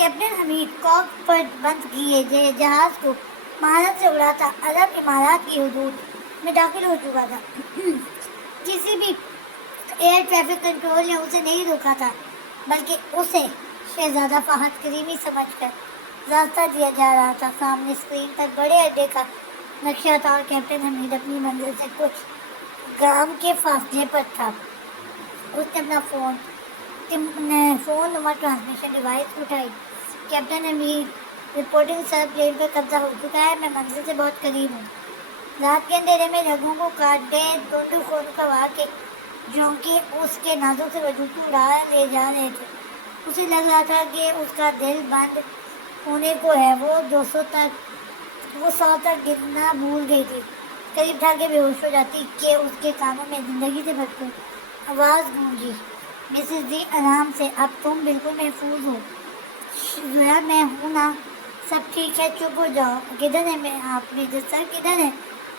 Captain حمید کاک پر بند کیے گئے جہاز کو مہارت سے اڑاتا عرب امارات کی حدود میں داخل ہو چکا تھا۔ کسی بھی ایئر ٹریفک کنٹرول نے اسے نہیں روکا تھا، بلکہ اسے شہزادہ فہد کریمی سمجھ کر راستہ دیا جا رہا تھا۔ سامنے اسکرین پر بڑے اڈے کا نقشہ تھا اور کیپٹن حمید اپنی منزل سے کچھ گام کے فاصلے پر تھا۔ اس نے اپنا فون نمبر ٹرانسمیشن ڈیوائس اٹھائی۔ کیپٹن حمید رپورٹنگ سر، پلین پر قبضہ ہو چکا ہے، میں منزل سے بہت قریب ہوں۔ رات کے اندھیرے میں رگوں کو کاٹتے دونوں خون کا واہ کے جھونکے اس کے نازک سے وجود کو اڑا لے جا رہے تھے۔ اسے لگ رہا تھا کہ اس کا دل بند ہونے کو ہے۔ وہ 100 تک گننا بھول گئی تھی، قریب تھا کہ بے ہوش ہو جاتی کہ اس کے کانوں میں زندگی سے بھرپور آواز گونجی، مسز دی آرام سے، اب تم بالکل محفوظ ہو۔ زویا، میں ہوں نا، سب ٹھیک ہے، چپ ہو جاؤ۔ کدھر ہے میں آپ میجر سر، کدھر ہے؟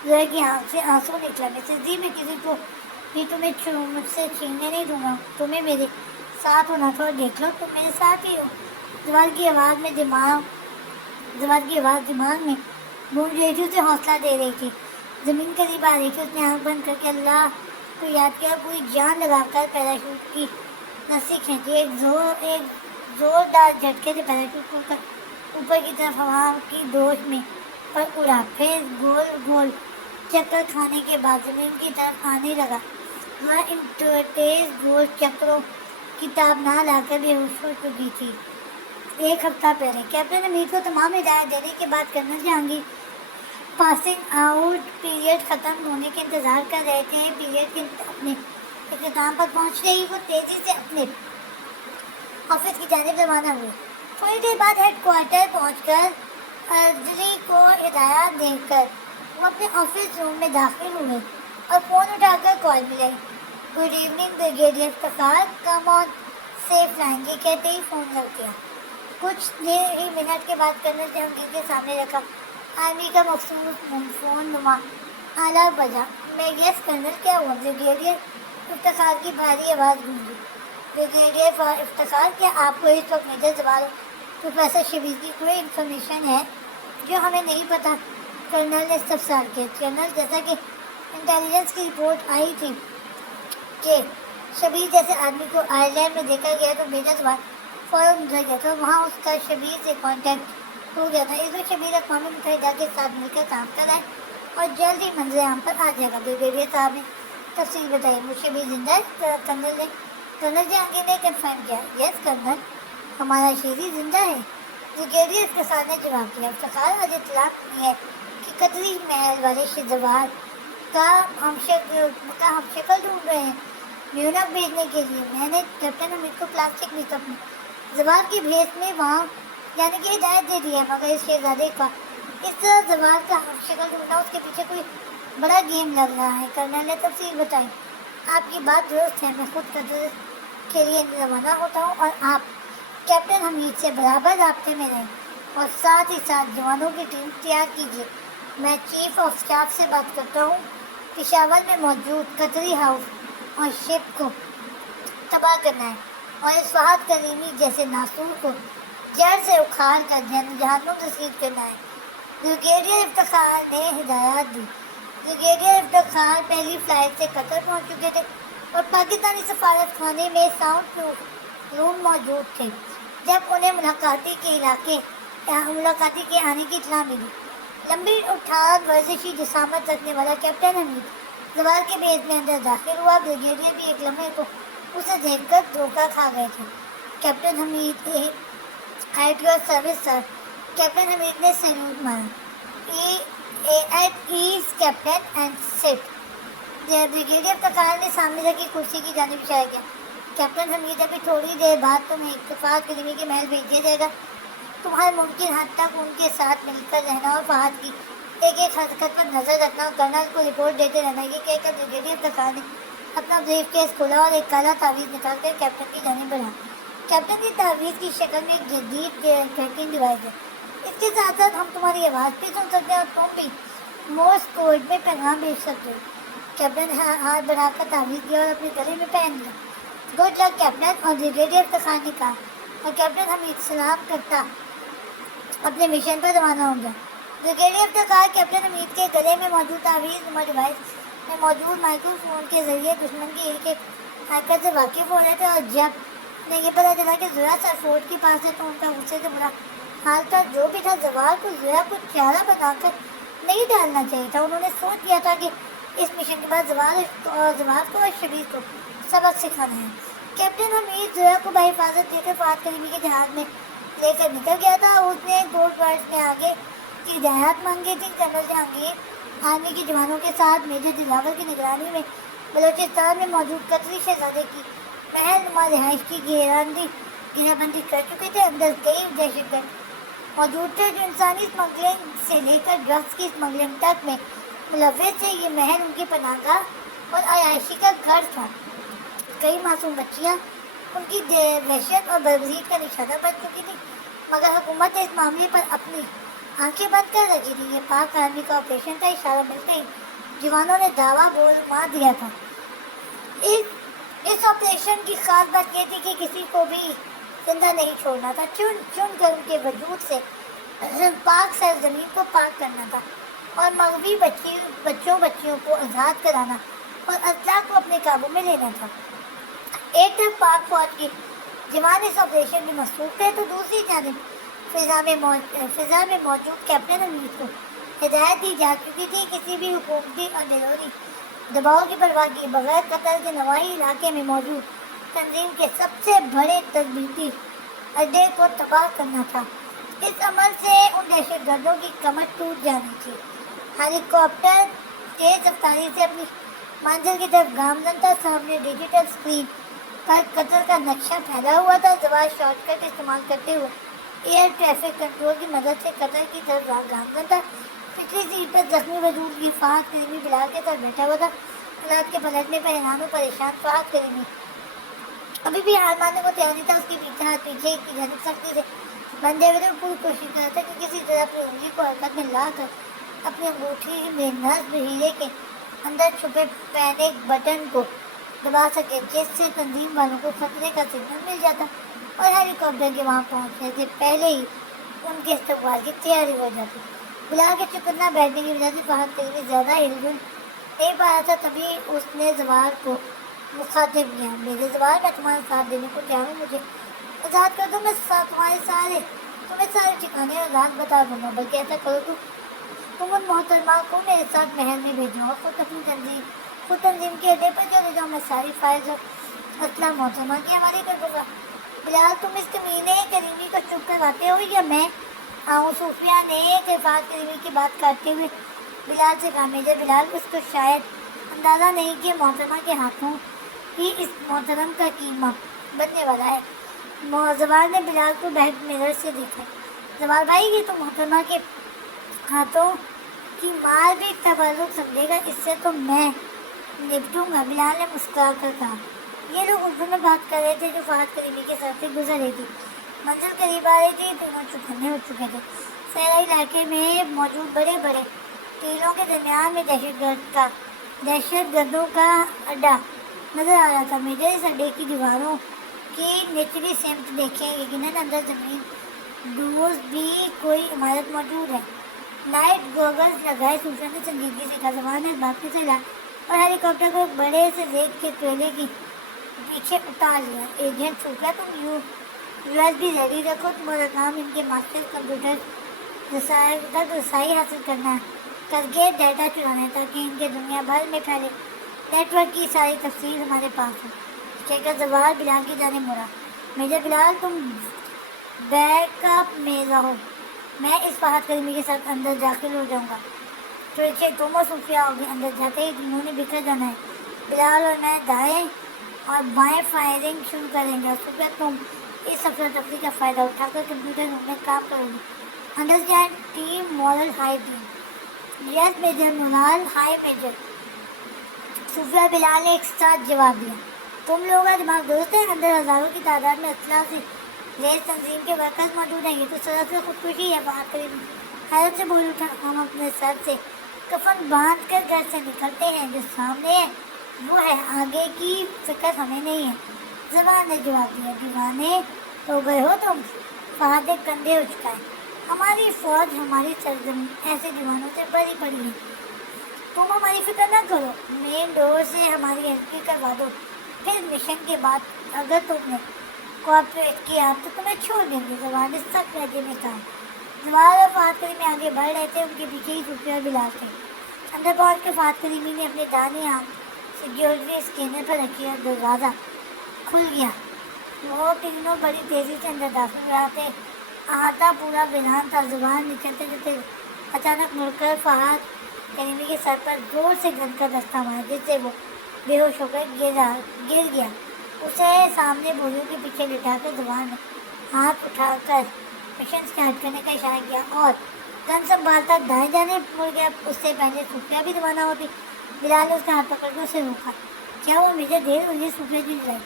زویا کی آنکھ سے آنسو نکلا۔ مسز دی، میں کسی کو بھی تمہیں مجھ سے چھیننے نہیں دوں گا، تمہیں میرے ساتھ ہونا تھا اور دیکھ لو تم میرے ساتھ ہی ہو۔ زوال کی آواز دماغ میں گونج رہی تھی، اسے حوصلہ دے رہی تھی۔ زمین قریب آ رہی تھی، اس نے آنکھ بند کر کے اللہ کو یاد کیا، پوری جان لگا کر پیراشوٹ کی رسی کھینچی۔ ایک زوردار جھٹکے سے پیراشوٹ کھل کر اوپر کی طرف ہوا کی دوش میں پر اڑا، پھر گول گول چکر کھانے کے بعد زمین کی طرف آنے لگا۔ وہ ان تیز گول چکروں کی تاب نہ لا کر بے ہوش ہو چکی تھی۔ ایک ہفتہ پہلے کیپٹن حمید کو تمام ہدایت دینے کے بعد colonel Jahangir passing out period ختم ہونے کے انتظار کر رہے تھے۔ پیریڈ کے اپنے اختتام پر پہنچتے ہی وہ تیزی سے اپنے آفس کی جانب روانہ ہوئے۔ تھوڑی دیر بعد ہیڈ کوارٹر پہنچ کر ارجلی کو ہدایات دے کر وہ اپنے آفس روم میں داخل ہوئے اور فون اٹھا کر کال ملائی۔ گڈ ایوننگ بریگیڈیئر افتخار، کم آن، سیف لائن، یہ کہتے ہی فون رکھ دیا۔ کچھ دیر ہی منٹ کے بعد کرنل جہانگیر کے سامنے رکھا آرمی کا مخصوص فون نما آلہ بجا۔ میں یس کرنل، کیا ہوا؟ بریگیڈیئر افتخار کی بھاری آواز گونجی۔ بریگیڈیئر افتخار، کیا آپ کو اس وقت میجر زوال پروفیسر شبیر کی کوئی انفارمیشن ہے جو ہمیں نہیں پتا؟ کرنل نے استفسار کیا۔ کرنل، جیسا کہ انٹیلیجنس کی رپورٹ آئی تھی کہ شبیر جیسے آدمی کو آئرلینڈ میں دیکھا گیا تو میجر زوال فوراً گزر گیا تھا، وہاں اس کا شبیر سے کانٹیکٹ ہو گیا تھا۔ اس وقت شبیر اقوام متحدہ کے ساتھ مل کر کام کر رہا ہے اور جلد ہی منظر عام پر آ جائے گا۔ بریگیڈیئر صاحب نے تفصیل بتائی۔ وہ شبیر زندہ ہے؟ کرنل جہانگیر نے کنفرم کیا۔ یس کرنل، ہمارا شیری زندہ ہے، بریگیڈیئر افتخار نے جواب دیا۔ افتخار، آج اطلاع ملی ہے کہ قطری محل والے زوال کا ہم شکل ڈھونڈ رہے ہیں میونخ بھیجنے کے لیے۔ میں نے کیپٹن حمید کو پلاسٹک میں اپنے زوال کی بھیس میں وہاں جانے کی ہدایت دے دی ہے، مگر اس شہزادے کا اس طرح زوال کا ہم شکل ڈھونڈنا، اس کے پیچھے کوئی بڑا گیم لگ رہا ہے۔ کرنل نے تفصیل بتائی۔ آپ کی بات درست ہے، میں خود قطر کے لیے روانہ ہوتا ہوں اور آپ کیپٹن حمید سے برابر رابطے میں رہیں اور ساتھ ہی ساتھ جوانوں کی ٹیم تیار کیجیے۔ میں چیف آف اسٹاف سے بات کرتا ہوں، پشاور میں موجود قطری ہاؤس اور شپ کو تباہ کرنا ہے اور اس فہد کریمی جیسے ناسور کو جڑ سے اکھاڑ کر جہنم رسید کرنا ہے۔ بریگیڈیئر افتخار نے ہدایات دی۔ بریگیڈیئر افتخار پہلی فلائٹ سے قطر پہنچ چکے تھے اور پاکستانی سفارت خانے میں ساؤنڈ پروف روم موجود تھے جب انہیں ملاقاتی کے آنے کی اطلاع ملی۔ لمبی اٹھاد ورزشی جسامت رکھنے والا کیپٹن حمید زوال کے بیس میں اندر داخل ہوا۔ بریگیڈیئر بھی ایک لمحے کو اسے دیکھ کر دھوکہ کھا گئے تھے۔ Captain Hamid, at your service sir. Captain Hamid نے سیلوٹ مارا۔ At ease captain and sit. Brigadier Iftikhar نے سامنے رکھی کرسی کی جانب اشارہ کیا۔ کیپٹن حمید، ابھی تھوڑی دیر بعد تمہیں فہد کریمی کے محل بھیج دیا جائے گا۔ تمہارے ممکن حد تک ان کے ساتھ مل کر رہنا اور فہد کی ایک ایک حرکت پر نظر رکھنا اور کرنل کو رپورٹ دیتے رہنا۔ یہ کہہ کر بریگیڈیئر افتخار نے اپنا بریف کیس کھولا اور ایک کالا تعویذ نکال کر کیپٹن کی جانب بڑھا۔ کیپٹن کی تعویذ کی شکل میں ایک جدید ٹریکنگ ڈیوائس ہے، اس کے ساتھ ساتھ ہم تمہاری آواز بھی سن سکتے ہیں اور تم بھی مورس کوڈ میں پیغام بھیج سکتے ہو۔ کیپٹن ہاتھ بڑھا کر تعویذ دیا اور اپنے گلے میں پہن لیا۔ گڈ لک کیپٹن، اور بریگیڈیئر افتخار نے کہا اور کیپٹن حمید سلام کرتا اپنے مشن پر روانہ ہو گیا۔ بریگیڈیئر افتخار کیپٹن حمید کے گلے میں موجود تعویذ نما ڈیوائس میں موجود مائکرو فون کے ذریعے دشمن کی ایک ایک حرکت سے واقف ہو رہے تھے، اور جب انہیں یہ پتا چلا کہ زویا سر فورٹ کے پاس ہے تو ان کا غصے سے برا حال تھا۔ جو بھی تھا زوال کو زویا کو چارہ بنا کر نہیں ڈالنا چاہیے تھا۔ انہوں نے سوچ لیا تھا کہ اس مشن کے بعد زوال کو اور شبیر کو سبق سکھانا ہے۔ کیپٹن حمید زویا کو بحفاظت لے کر فہد کریمی کے جہاز میں لے کر نکل گیا تھا۔ اس نے گولڈ وائز میں آگے کی ہدایات مانگی تھی۔ جنرل جہانگیر آرمی کے جوانوں کے ساتھ میجر دلاور کی نگرانی میں بلوچستان میں موجود قطری شہزادے کی محل نما رہائش کی گھیرا بندی کر چکے تھے۔ اندر کئی دہشت گرد موجود تھے جو انسانی اسمگلنگ سے لے کر ڈرگس کی اسمگلنگ تک میں ملوث تھے۔ یہ محل ان کی پناہ گاہ اور عیاشی کا گھر تھا۔ کئی معصوم بچیاں ان کی وحشت اور بربریت کا نشانہ بن چکی تھی، مگر حکومت نے اس معاملے پر اپنی آنکھیں بند کر رکھی تھی۔ یہ پاک آرمی کا آپریشن تھا۔ اشارہ ملتے ہی جوانوں نے دعویٰ بول مار دیا تھا۔ اس آپریشن کی خاص بات یہ تھی کہ کسی کو بھی زندہ نہیں چھوڑنا تھا۔ چن چن کر ان کے وجود سے پاک سرزمین کو پاک کرنا تھا اور مغوی بچیوں کو آزاد کرانا اور اسلحہ کو اپنے قابو میں لینا تھا۔ ایک طرف پاک فوج کی جوان اس آپریشن میں مصروف تھے تو دوسری جانب فضا میں موجود کیپٹن حمید کو ہدایت دی جا چکی تھی کسی بھی حکومتی اور بیرونی دباؤ کی پرواہ کیے بغیر قطر کے نواحی علاقے میں موجود تنظیم کے سب سے بڑے تربیتی اڈے کو تباہ کرنا تھا۔ اس عمل سے ان دہشت گردوں کی کمر ٹوٹ جانی تھی۔ ہیلی کاپٹر تیز رفتاری سے اپنی منزل کی طرف گامزن تھا۔ سامنے ڈیجیٹل اسکرین پر قطر کا نقشہ پھیلا ہوا تھا۔ زوال شارٹ کٹ استعمال کرتے ہوئے ایئر ٹریفک کنٹرول کی مدد سے قطر کی طرف گامزن تھا۔ پچھلی سیٹ پر زخمی وجود کی فہد کریمی بلال کے ساتھ بیٹھا ہوا تھا۔ حالات کے پلٹنے پر حیران و پریشان فہد کریمی ابھی بھی ہار ماننے کو تیار نہیں تھا۔ اس کے پیچھے ہاتھ پیچھے کی جانب سختی سے بندے ہوئے پوری کوشش کر رہا تھا کہ کسی طرح اپنی انگلی کو حرکت میں لا کر اپنی انگوٹھی میں نصب ہیرے کے اندر چھپے پینک بٹن کو دبا سکے، جس سے تنظیم والوں کو خطرے کا سگنل مل جاتا اور ہیلی کاپٹر کے وہاں پہنچنے سے پہلے ہی ان کے استقبال کی تیاری ہو جاتی۔ بلال کے چکنا بیٹھنے کی وجہ سے فہد کریمی زیادہ ہل جل نہیں پا رہا تھا۔ تبھی اس نے زوال کو مخاطب کیا، میرے زوال، میں تمہارا ساتھ دینے کو تیار ہوں، مجھے آزاد کر دو، میں تمہیں سارے ٹھکانے اور رات بتا دوں گا، بلکہ ایسا کرو تو تم ان محترمہ کو میرے ساتھ محل میں بھیجو اور خود تنظیم کے اڈے پر چلے جاؤ، میں ساری فائز اور اسلحہ محترمہ کی حوالے کر دوں گا۔ بلال، تم اس کمینے کریمی کو چپ کرواتے ہو یا میں آؤں؟ صوفیہ نے فہد کریمی کی بات کاٹتے ہوئے بلال سے کہا۔ میجر بلال، اس کو شاید اندازہ نہیں کہ محترمہ کے ہاتھوں ہی اس محترم کا قیمہ بننے والا ہے۔ زوال نے بلال کو بیک میرر سے دیکھا۔ زوال بھائی، یہ تو محترمہ کے ہاتھوں کی مار بھی تبرک سمجھے گا، اس سے تو میں نپٹوں گا۔ بلال نے مسکرا کر کہا۔ یہ لوگ اردو میں بات کر رہے تھے جو فہد کریمی کے سر سے گزر رہی تھی۔ منزل قریب آ رہی تھی، دونوں چوکنے ہو چکے تھے۔ صحرائی علاقے میں موجود بڑے بڑے ٹیلوں کے درمیان میں دہشت گردوں کا اڈا نظر آ رہا تھا۔ میجر، اس اڈے کی دیواروں کی نچلی سمت دیکھیں، یقیناً اندر زمین ڈوز بھی کوئی عمارت موجود ہے۔ نائٹ گوگلز لگائے صوفیہ نے سنجیدگی سے کہا۔ زوال نے اس بات سے ہلا اور ہیلی کاپٹر کو ایک بڑے سے ریت کے ٹویلے کی پیچھے اتار لیا۔ ایجنٹ صوفیہ، تم یو ایس بی ریڈی رکھو، تمہارا کام ان کے ماسٹر کمپیوٹر تک رسائی حاصل کرنا کر کے ڈیٹا چرانا ہے تاکہ ان کے دنیا بھر میں پھیلے نیٹ ورک کی ساری تفصیل ہمارے پاس ہو۔ کہہ کر زوال بلال کی جانب مڑا۔ میجر بلال، تم بیک اپ میں رہو، میں اس فہد کریمی کے ساتھ اندر داخل ہو جاؤں گا۔ تم اور صوفیہ آگے اندر جاتے ہی تینوں نے بکھر جانا ہے۔ بلال اور میں دائیں اور بائیں فائرنگ شروع کریں گے۔ صوفیہ، تم اس افراتفری کا فائدہ اٹھا کر کمپیوٹر روم میں کام کرو گی۔ Understand? Team morale high team. Yes major, morale high major, Sofia Bilal نے ایک ساتھ جواب دیا۔ تم لوگوں کا دماغ درست ہے؟ اندر ہزاروں کی تعداد میں اسلحہ سے لیس تنظیم کے ورکرز موجود ہیں۔ یہ تو سراسر خودکشی ہے۔ فہد کریمی حیرت سے بول اٹھا۔ ہم اپنے سر سے کفن باندھ کر گھر سے نکلتے ہیں، جو سامنے ہے وہ ہے، آگے کی فکر ہمیں نہیں ہے، زوال نے جواب دیا۔ دیوانے تو گئے ہو تم؟ فہد نے کندھے اچکائے۔ ہماری فوج ہماری سرزمین ایسے جوانوں سے بھری پڑی ہے، تم ہماری فکر نہ کرو، مین ڈور سے ہماری انٹری کروا دو، پھر مشن کے بعد اگر تم نے کوآپریٹ کیا تو تمہیں چھوڑ دیں گے، زوال نے سخت لہجے میں کہا۔ زوال اور فہد کریمی آگے بڑھ رہے تھے، ان کے پیچھے ہی صوفیہ اور بلال تھے۔ اندر پہنچ کے فہد کریمی نے اپنے دائیں آنکھ سیکیورٹی اسکینر پر رکھی اور دروازہ کھل گیا۔ وہ تینوں بڑی تیزی سے اندر داخل ہو رہے تھے، احاطہ پورا ویران تھا۔ زبان نکلتے جاتے اچانک مڑ کر فہد کریمی کے سر پر زور سے گن کا دستہ مارا، جس سے وہ بے ہوش ہو کر گر گیا۔ اسے سامنے بوریوں کے پیچھے لٹا کر زبان نے ہاتھ اٹھا کر مشن اسٹارٹ کرنے کا اشارہ کیا اور گن سنبھالتا دائیں جانب مڑ گیا۔ اس سے پہلے صوفیہ بھی روانہ ہوتی، بلال نے اس کا ہاتھ پکڑ کر اسے روکا۔ کیا وہ مجھے دیر ہوئی ہے؟ صوفیہ جی رہی۔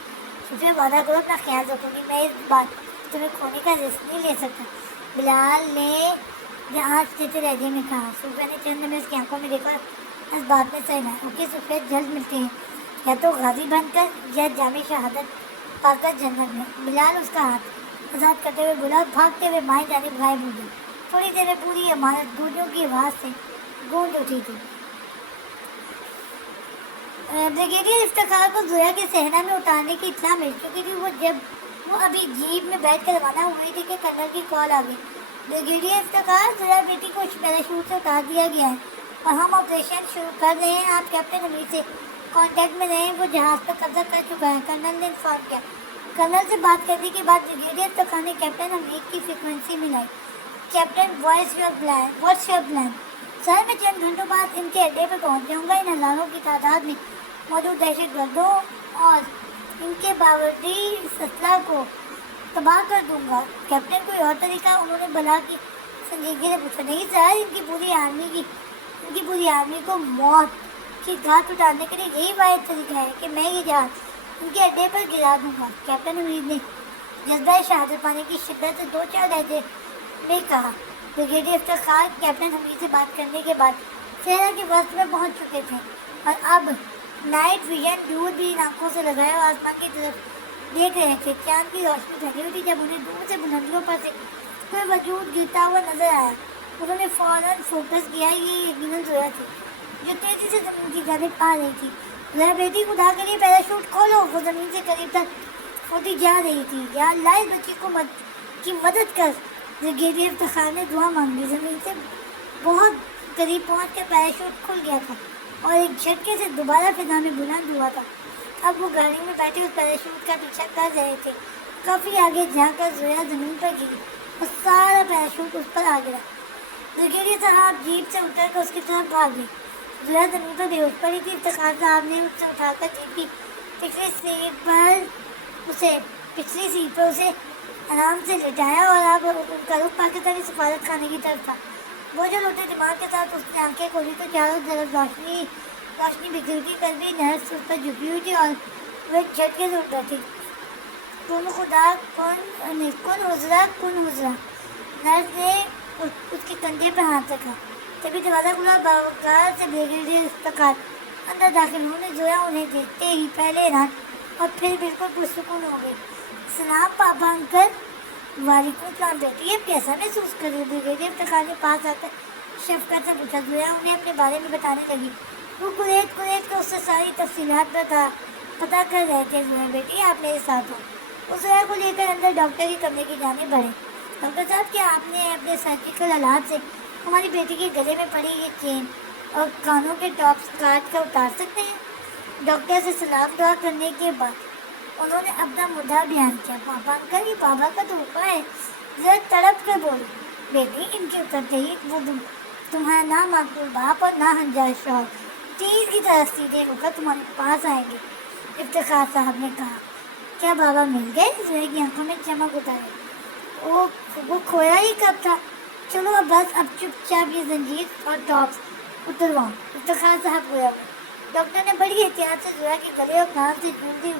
صوفیہ وعدہ کرو اپنا خیال رکھوں گی، میں اس بات تمہیں کھونے کا رسک نہیں لے سکتا، بلال نے آنچ دیتے لہجے میں کہا۔ صوفیہ نے چند لمحے اس کی آنکھوں میں دیکھا، اس بات میں سہنا۔ اوکے صوفیہ، جلد ملتے ہیں، یا تو غازی بن کر یا جامع شہادت پا کر جنت میں۔ بلال اس کا ہاتھ آزاد کرتے ہوئے بولا اور بھاگتے ہوئے بائیں جانب غائب ہو گیا۔ تھوڑی دیر میں پوری عمارت گولیوں کی آواز سے گونج اٹھی تھی۔ بریگیڈیئر افتخار کو زویا کے صحرا میں اتارنے کی اطلاع مل چکی تھی، وہ ابھی جیپ میں بیٹھ کر روانہ ہوئی تھی کہ کرنل کی کال آ گئی۔ بریگیڈیئر افتخار، زویا بیٹی کو پیراشوٹ سے اتار دیا گیا ہے اور ہم آپریشن شروع کر رہے ہیں، آپ کیپٹن امیر سے کانٹیکٹ میں رہیں، وہ جہاز پر قبضہ کر چکا ہے، کرنل نے انفارم کیا۔ کرنل سے بات کرنے کے بعد بریگیڈیئر افتخار نے کیپٹن امیر کی فریکوینسی ملائی۔ Captain, what's your plan? Sir, میں چند گھنٹوں بعد ان کے اڈے پر پہنچ جاؤں گا، ان ہزاروں کی تعداد میں موجود دہشت گردوں اور ان کے باوردی اسلحہ کو تباہ کر دوں گا۔ کیپٹن، کوئی اور طریقہ؟ انہوں نے بلا کی سنجیدگی سے پوچھا۔ نہیں سر، ان کی پوری آرمی کو موت کی گھاٹ اتارنے کے لیے یہی واحد طریقہ ہے کہ میں یہ جہاز ان کے اڈے پر گرا دوں گا، کیپٹن امیر نے جذبہ شہادت پانے کی شدت سے دو چار لہجے میں کہا۔ بریگیڈیئر افتخار کیپٹن امیر سے بات کرنے کے بعد صحرا کے وسط میں پہنچ چکے تھے اور اب نائٹ ویژن دور بھی آنکھوں سے لگائے اور آسمان کی طرف دیکھ رہے تھے۔ چاند کی روشنی پھیلی ہوئی تھی، جب انہیں دور سے بلندیوں پر سے کوئی وجود گرتا ہوا نظر آیا، انہوں نے فوراً فوکس کیا۔ یہ یقیناً زویا تھی، جو تیزی سے زمین کی جانب آ رہی تھی۔ زویا بیٹی، خدا کے لیے پیراشوٹ کھولو، وہ زمین سے قریب تک ہوتی جا رہی تھی۔ یا اللہ، اس بچی کو کی مدد کر۔ بریگیڈیئر افتخار نے دعا مانگی۔ زمین سے بہت قریب پہنچ کر پیراشوٹ کھل گیا تھا اور ایک جھٹکے سے دوبارہ فضا میں بلند ہوا تھا۔ اب وہ گاڑی میں بیٹھے اس پیراشوٹ کا پیچھا کر رہے تھے۔ کافی آگے جا کر زویا زمین پر گری اور سارا پیراشوٹ اس پر آ گرا۔ بریگیڈیئر صاحب جیپ سے اتر کر اس کی طرف بھاگ گئے۔ زویا زمین پر بے ہوش پڑی تھی۔ افتخار صاحب نے اس سے اٹھا کر جیپ کی پچھلی سیٹ پر اسے آرام سے لٹایا اور اب ان کا رخ پاکستانی سفارت خانے کی طرف تھا۔ وہ جو لوٹے دماغ کے ساتھ اس نے آنکھیں کھولی تو چاروں طرف روشنی بکھرتی کر بھی نرس اس پر جھکی ہوئی تھی اور وہ ایک جھٹکے سے اٹھ بیٹھی۔ کن خدا کن حضرہ۔ نرس نے اس کے کندھے پر ہاتھ رکھا۔ تبھی دروازہ کھلا اور باوقار سے بریگیڈیئر افتخار اندر داخل ہونے۔ زویا انہیں دیکھتے ہی پہلے حیران اور پھر بالکل پرسکون ہو گئی۔ سلام پاپا انکل۔ وعلیکم السلام بیٹی، اب کیسا محسوس کر رہی ہو؟ بریگیڈیئر افتخار نے پاس آ کر شفقت سے پوچھا۔ زویا انہیں اپنے بارے میں بتانے لگی۔ وہ کریٹ کر اس سے ساری تفصیلات پتہ کر رہے تھے۔ زویا بیٹی، آپ میرے ساتھ ہو۔ وہ زویا کو لے کر اندر ڈاکٹر کے کمرے کی جانب بڑھے۔ ڈاکٹر صاحب، کیا آپ نے اپنے سرجیکل آلات سے ہماری بیٹی کے گلے میں پڑی یہ چین اور کانوں کے ٹاپس کاٹ کر اتار سکتے ہیں؟ ڈاکٹر سے سلام دعا کرنے کے بعد انہوں نے اپنا مدعا بیان کیا۔ پاپا انکل، یہ پاپا کا تحفہ ہے۔ ذرا تڑپ کر بولی۔ بیٹی، ان کے اترتے ہی وہ تمہارا نہ معقول باپ اور نہ ہنجار شوہر تیر کی طرح سیدھے ہو کر تمہارے پاس آئیں گے، افتخار صاحب نے کہا۔ کیا بابا مل گئے؟ زویا کی آنکھوں میں چمک اتاری۔ وہ کھویا ہی کب تھا۔ چلو اب بس، اب چپ چاپ یہ زنجیر اور ٹاپس اترواؤں، افتخار صاحب گویا ہوئے۔ ڈاکٹر نے بڑی احتیاط سے زویا کے گلے اور کان سے جلدی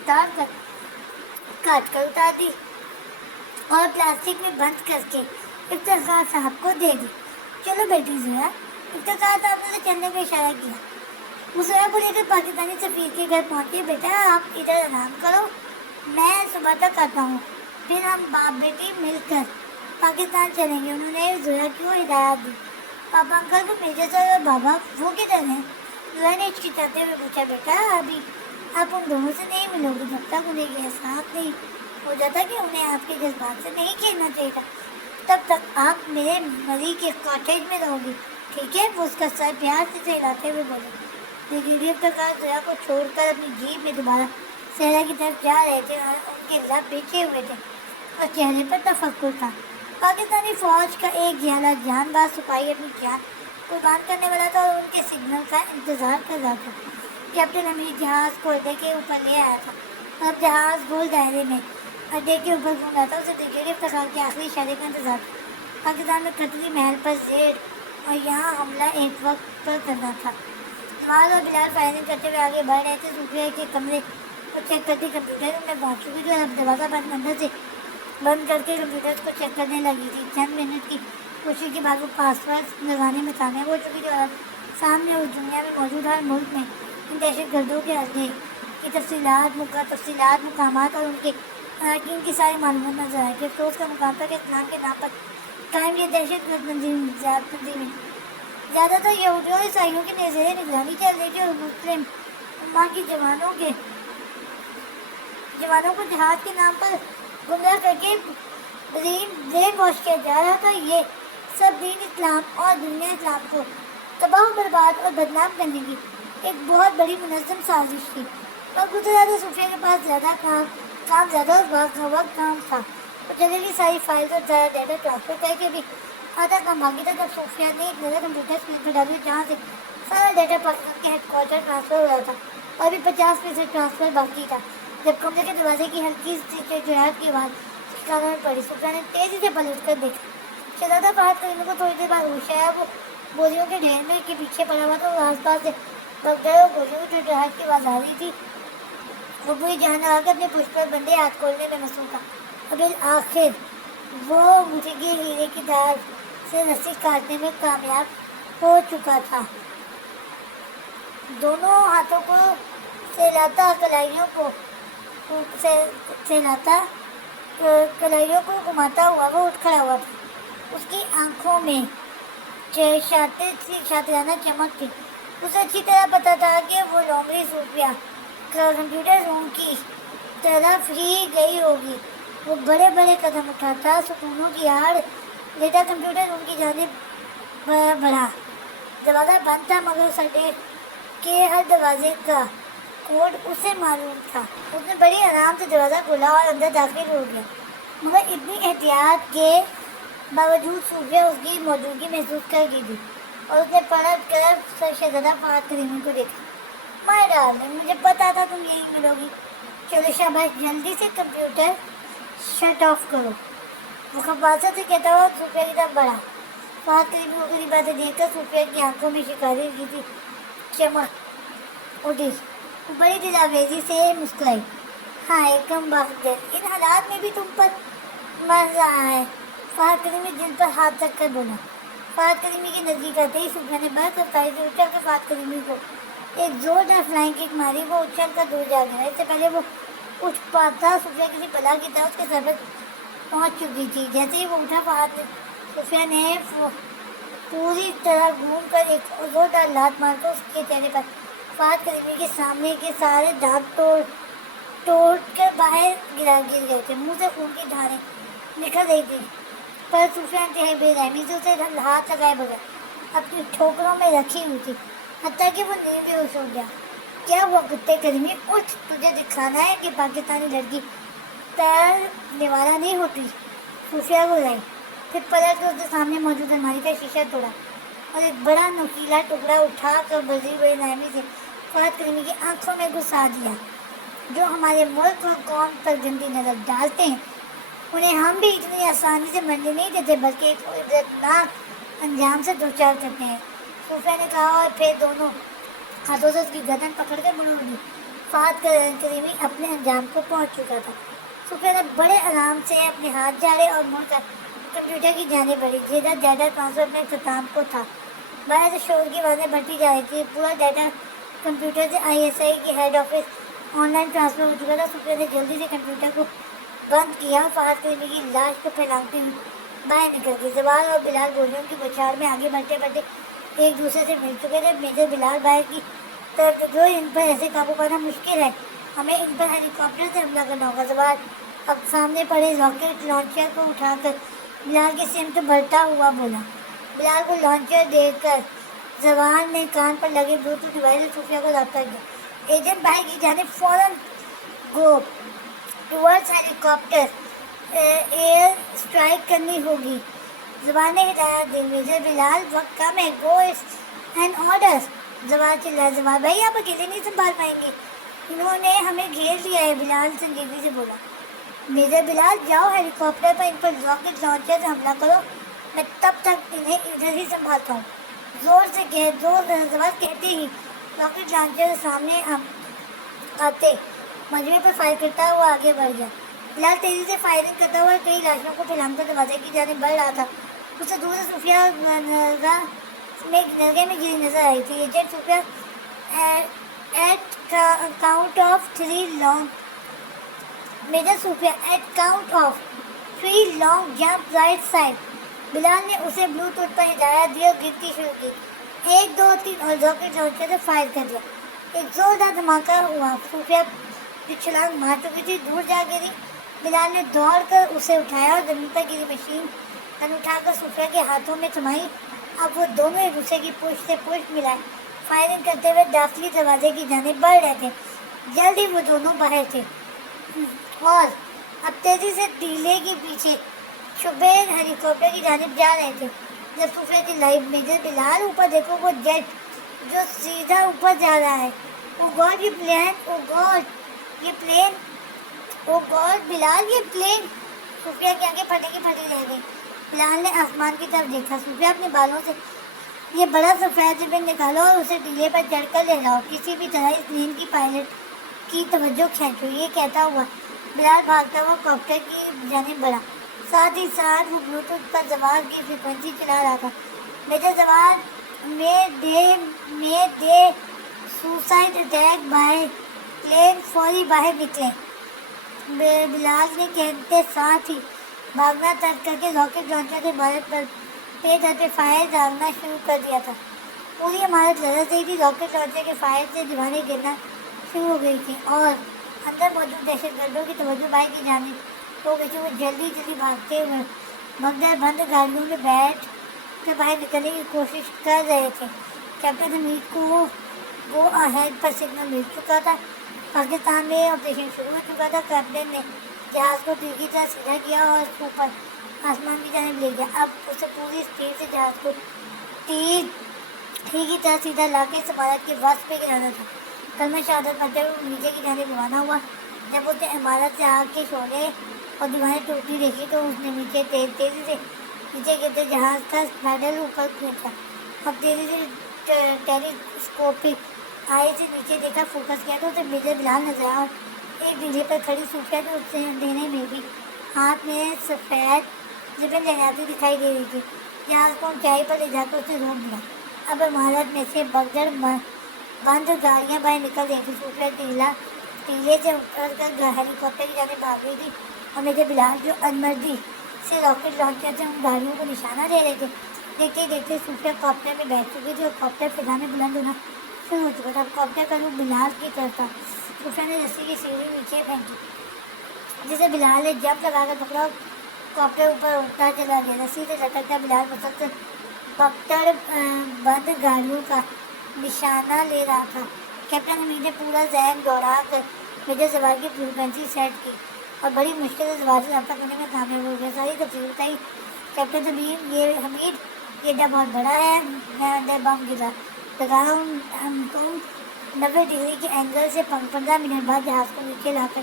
کاٹ کر اتار دی اور پلاسٹک میں بند کر کے افتخار صاحب کو دے دی۔ چلو بیٹی زویا، افتخار صاحب نے چلنے کا اشارہ کیا۔ وہ زویا کو لے کر پاکستانی سفیر کے گھر پہنچے۔ بیٹا، آپ ادھر آرام کرو، میں صبح تک آتا ہوں۔ پھر ہم باپ بیٹی مل کر پاکستان چلیں گے. انہوں نے زویا کو ہدایت دی. پاپا انکل کو مرزا صاحب اور بابا وہ کدھر ہیں؟ زویا نے ہچکچاتے ہوئے پوچھا. بیٹا ابھی آپ ان دونوں سے نہیں ملو گے جب تک انہیں یہ احساس نہیں ہو جاتا کہ انہیں آپ کے جذبات سے نہیں کھیلنا چاہیے تھا. تب تک آپ میرے مری کے کاٹیج میں رہو گی, ٹھیک ہے؟ وہ اس کا سر پیار سے ہلاتے ہوئے بولے. بریگیڈیئر پرکاش زویا کو چھوڑ کر اپنی جیپ میں دوبارہ صحرا کی طرف جا رہے تھے اور ان کے لب بیچے ہوئے تھے اور چہرے پر تفکر تھا. پاکستانی فوج کا ایک جیلا جان باز سپاہی اپنی جان قربان کرنے والا تھا اور ان کے سگنل کا انتظار کر رہا تھا. کیپٹن امیر جہاز کو اڈے کے اوپر لے آیا تھا اور اب جہاز گول دائرے میں اڈے کے اوپر گھوم رہا تھا. اسے بریگیڈیئر پرکاش کے آخری اشارے کا انتظار تھا. پاکستان میں قطری محل پر زیر اور یہاں حملہ ایک وقت پر کرنا تھا. جمال اور بلال فائرنگ کرتے ہوئے آگے بڑھ رہے تھے. صوفیہ کے کمرے کو چیک کرتی کمپیوٹر روم میں پہنچ چکی تھی اور اب دروازہ اندر سے بند کر کے کمپیوٹر کو چیک کرنے لگی تھی. چند منٹ کی کوشش کے بعد وہ پاس ورڈ لگانے میں کامیاب ہو چکی تھی اور اب سامنے اس دنیا میں موجود ہر ملک میں ان دہشت گردوں کے عہدے کی تفصیلات مقامات اور ان کے اراکین کی ساری معلومات نظر آئی. کہ افسوس کا مقام تھا کہ اسلام کے نام پر قائم یہ دہشت گرد تنظیمیں زیادہ تر یہودیوں اور عیسائیوں کی زیر نگرانی چل رہی تھی اور مسلم امہ کی جوانوں کو جہاد کے نام پر گمراہ کر کے برین واش کیا جا رہا تھا. یہ سب دین اسلام اور دنیا اسلام کو تباہ و برباد اور بدنام کرنے کی ایک بہت بڑی منظم سازش تھی. اور گزرا صوفیہ کے پاس زیادہ کام زیادہ اور وقت کام تھا. وہ چلے کی ساری فائلز اور زیادہ ڈیٹا ٹرانسفر کر کے بھی آدھا کام باقی تھا جب صوفیہ نے ایک نظر کمپیوٹر اسکرین پر ڈالی جہاں سے سارا ڈیٹا پاکستان کے ہیڈ کوارٹر ٹرانسفر ہو رہا تھا اور بھی 50% ٹرانسفر باقی تھا. جب کمرے کے دروازے کی ہلکی سی چہچہاہٹ کی آواز کانوں میں پڑی. صوفیہ نے تیزی سے پلٹ کر دیکھا. شہزادہ فہد کریمی کو تھوڑی دیر بعد ہوش آیا. وہ بوریوں کے ڈھیر میں کے پیچھے پڑا ہوا تھا اور آس پاس سے بغداد اور گولیوں کی چہچہاہٹ کی آواز آ رہی تھی. وہ پوری جان لگا کر اپنے پشت پر بندے ہاتھ کھولنے میں مصروف تھا. اور بالآخر وہ مجھے کے ہیرے کی دار سے رسی کاٹنے میں کامیاب ہو چکا تھا. دونوں ہاتھوں کو سہلاتا کلائیوں کو گھماتا ہوا وہ اٹھ کھڑا ہوا تھا. اس کی آنکھوں میں شاطرانہ چمک تھی. اسے اچھی طرح پتا تھا کہ وہ لومڑی صوفیہ کمپیوٹر روم کی طرف ہی گئی ہوگی. وہ بڑے بڑے قدم اٹھاتا ستونوں کی آڑ لیتا کمپیوٹر روم کی جانب بڑھا. دروازہ بند تھا مگر اس اڈے کے ہر دروازے کا کوڈ اسے معلوم تھا. اس نے بڑی آرام سے دروازہ کھولا اور اندر داخل ہو گیا. مگر اتنی احتیاط کے باوجود صوفیہ اس کی موجودگی محسوس کر گئی تھی اور اس نے پلٹ کر شہزادہ فہد کریمی کو دیکھا. مائی ڈارلنگ, مجھے پتا تھا تم یہی ملو گی. چلو شاباش, جلدی سے کمپیوٹر شٹ آف کرو. وہ خفاشت سے کہتا ہوا صوفیہ کی طرف بڑھا. فہد کریمی کو غریب باتیں دیکھ کر صوفیہ کی آنکھوں میں شکاری کی تھی چمک اٹھی. وہ بڑی دلاویزی سے مسکرائی. ہائے کم بخت, ان حالات میں بھی تم پر مزہ ہے. فہد کریمی دل پر ہاتھ رکھ کر بولا. فہد کریمی کے نزدیک آتے ہی صوفیہ نے بڑھ کر سے اچھل کر فہد کریمی کو ایک زوردار فلائنگ کک ماری. وہ اچھل کر دور جا گیا. اس سے پہلے وہ اٹھ پاتا صوفیہ کسی بلا کی طرح اس کے سر پر پہنچ چکی تھی. جیسے ہی وہ اٹھا صوفیہ نے پوری طرح گھوم کر ایک زوردار لات مار کر اس کے چہرے پر فہد کریمی کے سامنے کے سارے دانت توڑ کر باہر گر گئے تھے. منہ سے خون کی دھاریں نکل رہی تھی پر صوفیہ انتہائی بے رحمی سے اسے ہاتھ لگائے بغیر اپنی ٹھوکروں میں رکھی ہوئی تھی حتیٰ کہ وہ نیند بے ہوش ہو گیا. کیا ہوا کتے کریمی, اٹھ, تجھے دکھانا ہے کہ پاکستانی لڑکی پیر نوالا نہیں ہوتی. صوفیہ کو لائی. پھر پلٹ کر اس کے سامنے موجود الماری کا شیشہ توڑا اور ایک بڑا نوکیلا ٹکڑا اٹھا کر بڑی بڑی نرمی سے فہد کریمی کی آنکھوں میں گھسا دیا. جو ہمارے ملک اور قوم پر گندی نظر ڈالتے ہیں انہیں ہم بھی اتنی آسانی سے مرنے نہیں دیتے بلکہ ایک عبرتناک انجام سے دوچار کرتے ہیں. صوفیہ نے کہا اور پھر دونوں ہاتھوں سے اس کی گردن پکڑ کر بڑھو دی. فہد کریمی اپنے انجام کو پہنچ چکا تھا. صوفیہ نے بڑے آرام سے اپنے ہاتھ جھاڑے اور مڑ کر کمپیوٹر کی جانب بڑھی. جیسا ڈیٹا ٹرانسفر اپنے اختتام کو تھا. باہر سے شور کی آوازیں بڑھتی جا رہی تھی. پورا ڈیٹا کمپیوٹر سے ISI کی head office online transfer ہو چکا تھا. صوفیہ نے جلدی سے کمپیوٹر کو بند کیا اور فہد کریمی کی لاش کو پھیلاتے ہوئے باہر نکل گئی. زوال اور بلال گولیوں کی بچھاڑ میں آگے بڑھتے بڑھتے ایک دوسرے سے مل چکے تھے. میجر بلال بھائی کی طرف جو ان پر ایسے قابو پانا مشکل ہے, ہمیں ان پر ہیلی کاپٹر سے حملہ کرنا ہوگا. زوال اب سامنے پڑے راکٹ لانچر کو اٹھا کر بلال کی سمت بڑھتا ہوا بولا. بلال کو لانچر دے کر زوال نے کان پر لگے بلوٹوتھ ڈیوائس سے صوفیہ کو رابطہ کیا. ایجنٹ بھائی کی جانب فوراً گو ٹورڈز ہیلی کاپٹر, ایئر اسٹرائک کرنی ہوگی. زوال نے ہدایت دی. میجر بلال وقت کم ہے, گو اینڈ آرڈر. زوال چلا. زوال بھائی آپ اکیلے نہیں سنبھال پائیں گے, انہوں نے ہمیں گھیر لیا ہے. بلال سنجیدگی سے بولا. میجر بلال جاؤ ہیلی کاپٹر پر ان پر راکٹ لانچر سے حملہ کرو, میں تب تک انہیں ادھر ہی سنبھالتا ہوں. زور سے زوال کہتے ہی راکٹ لانچر سامنے آتے مجموعے پر فائر کرتا ہوا آگے بڑھ گیا. بلال تیزی سے فائرنگ کرتا ہوا کئی لاشوں کو پھیلام کر دروازے کی جانب بڑھ رہا تھا. اسے دور سے صوفیہ نرگے میں گری نظر آئی تھی. Agent Sofia at count of 3 long major Sofia at count of 3 long jump right side. Bilal نے اسے بلوٹوتھ پر ہدایت دی اور گرتی شروع کی. 1 2 3 اور راکٹ لانچر سے فائر کر دیا. ایک زوردار دھماکہ ہوا. صوفیہ جو چھلانگ مار چکی تھی دور جا گری. بلال نے دوڑ کر اسے اٹھایا اور زمین پر گری مشین گن اٹھا کر صوفیہ کے ہاتھوں میں تھمائی. اب وہ دونوں ایک دوسرے کی پشت سے پشت ملائے فائرنگ کرتے ہوئے داخلی دروازے کی جانب بڑھ رہے تھے. جلد ہی وہ دونوں باہر تھے اور اب تیزی سے ٹیلے کے پیچھے شبیر ہیلی کاپٹر کی جانب جا رہے تھے. جب صوفیہ کی لائف میجر بلال اوپر دیکھو, وہ جیٹ جو سیدھا اوپر جا رہا ہے. او گاڈ یہ پلین, او گاڈ یہ پلین, او گاڈ بلال یہ پلین. صوفیہ کی آنکھیں پھٹی کی پھٹی رہ گئی. بلال نے آسمان کی طرف دیکھا. صوفیہ اپنے بالوں سے یہ بڑا سفید ربن نکالو اور اسے ٹیلے پر چڑھ کر لے جاؤ. کسی بھی طرح اس پلین کی پائلٹ کی توجہ کھینچو. یہ کہتا ہوا بلال بھاگتا ہوا کاپٹر کی جانب بڑھا. ساتھ ہی ساتھ وہ بلوٹوتھ پر زوال کی فریکوینسی چلا رہا تھا. میجر زوال میں دے سوسائڈ اٹیک بائی پلین, فوری باہر نکلیں. بلال نے کہتے ساتھ ہی بھاگنا ترک کر کے راکٹ لانچر کے عمارت پر پہ در پہ فائر داغنا شروع کر دیا تھا. پوری عمارت لرز رہی تھی. راکٹ لانچر کے فائر سے دیواریں گرنا شروع ہو گئی تھی اور اندر موجود دہشت گردوں کی توجہ باہر کی جانب ہو گئی تھی. وہ جلدی جلدی بھاگتے ہوئے مقدر بند گاڑیوں میں بیٹھ کر باہر نکلنے کی کوشش کر رہے تھے. کیپٹن حمید کو گو اہیڈ پر سگنل مل چکا تھا. پاکستان میں آپریشن شروع ہو چکا تھا. کیپٹن نے جہاز کو تیر کی طرح سیدھا کیا اور اوپر آسمان کی جانب لے گیا. اب اسے پوری اسپیڈ سے جہاز کو تیر کی طرح سیدھا لا کے عمارت کے وسط پہ گرانا تھا. کلمہ شہادت پڑھتے ہوئے نیچے کی جانب روانہ ہوا. جب اس نے عمارت سے آگ کے شعلے اور دیواریں ٹوٹتی دیکھی تو اس نے نیچے تیزی سے نیچے گرتے جہاز کا پیڈل اوپر کھینچا. اب تیزی سے ٹیلی اسکوپک آئی سے نیچے دیکھا, فوکس کیا تو اسے میجر بلال نظر آیا اور ایک ڈیلے پر کھڑی صوفیہ جو اس سے دینے میں بھی ہاتھ میں سفید ربن لہراتی دکھائی دے رہی تھی. جہاز کو اونچائی پر لے جا کر اسے روک دیا. اب عمارت میں سے بگدڑ بند گاڑیاں باہر نکل رہی تھی. صوفیہ ٹیلے سے اتر کر ہیلی کاپٹر کی جانب بھاگ گئی تھی اور میجر بلال جو انمردی سے راکٹ لانچر سے ان گاڑیوں کو نشانہ دے رہے تھے. دیکھتے ہی دیکھتے صوفیہ کاپٹر میں بیٹھ چکی تھی اور کاپٹر فضا میں بلند ہونا شروع ہو چکا تھا. کاپٹر کا رخ بلال کی طرف تھا. صوفیہ نے رسی کی سیڑھی نیچے پھینکی جسے بلال نے جمپ لگا کر پکڑا اور کاپٹر اوپر اٹھتا چلا گیا. رسی سے لٹکتا بلال مسلسل بگدڑ بند گاڑیوں کا نشانہ لے رہا تھا. کیپٹن حمید نے پورا ذہن دوڑا کر میجر زوال کی فریکوینسی سیٹ کی اور بڑی مشکل سے زوال سے رابطہ کرنے میں کامیاب ہو گیا. ساری تفصیل بتائی. کیپٹن حمید یہ ڈر بہت بڑا ہے. میں اندر بم لگا رہا ہوں. ہم کو 90 ڈگری کے اینگل سے 15 منٹ بعد جہاز کو نیچے لا کر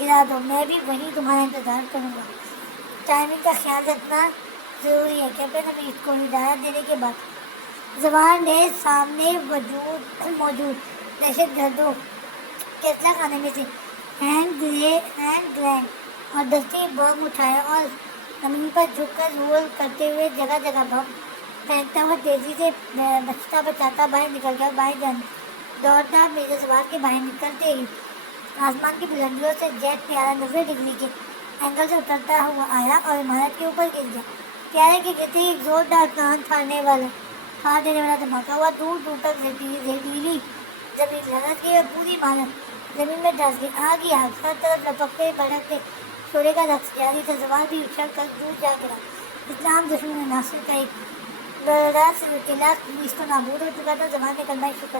گرا دو. میں بھی وہیں تمہارا انتظار کروں گا. ٹائمنگ کا خیال رکھنا ضروری ہے. کیپٹن حمید کو ہدایت دینے کے بعد زوال نے سامنے موجود دہشت گردوں کے اسلحہ خانے میں سے ہینڈ گرینیڈ اور دستی بم اٹھائے اور زمین پر جھک کر رول کرتے ہوئے جگہ جگہ بم پھینکتا ہوا تیزی سے بچتا بچاتا باہر نکل گیا. باہر جانے دوڑتا میجر زوال کے باہر نکلتے ہی آسمان کی بلندیوں سے جیٹ پیارا 90 ڈگری کے اینگل سے اترتا ہوا آیا اور عمارت کے اوپر گر گیا۔ پیارے کے گرتے ہی ایک زوردار کان پھاڑ دینے والا دھماکہ ہوا۔ دور دور تک زہریلی زمین لرز گئی اور پوری عمارت زمین میں دھنس گئی۔ آگ ہی آگ، ہر طرف لپکتے بھڑکتے شعلے کا رقص جاری تھا۔ زوال بھی اچھل کر دور جا گرا۔ اسلام دشمن عناصر کا ایک بڑا قلعہ نیست و نابود ہو چکا تھا۔ زبان نے کلمہ شکر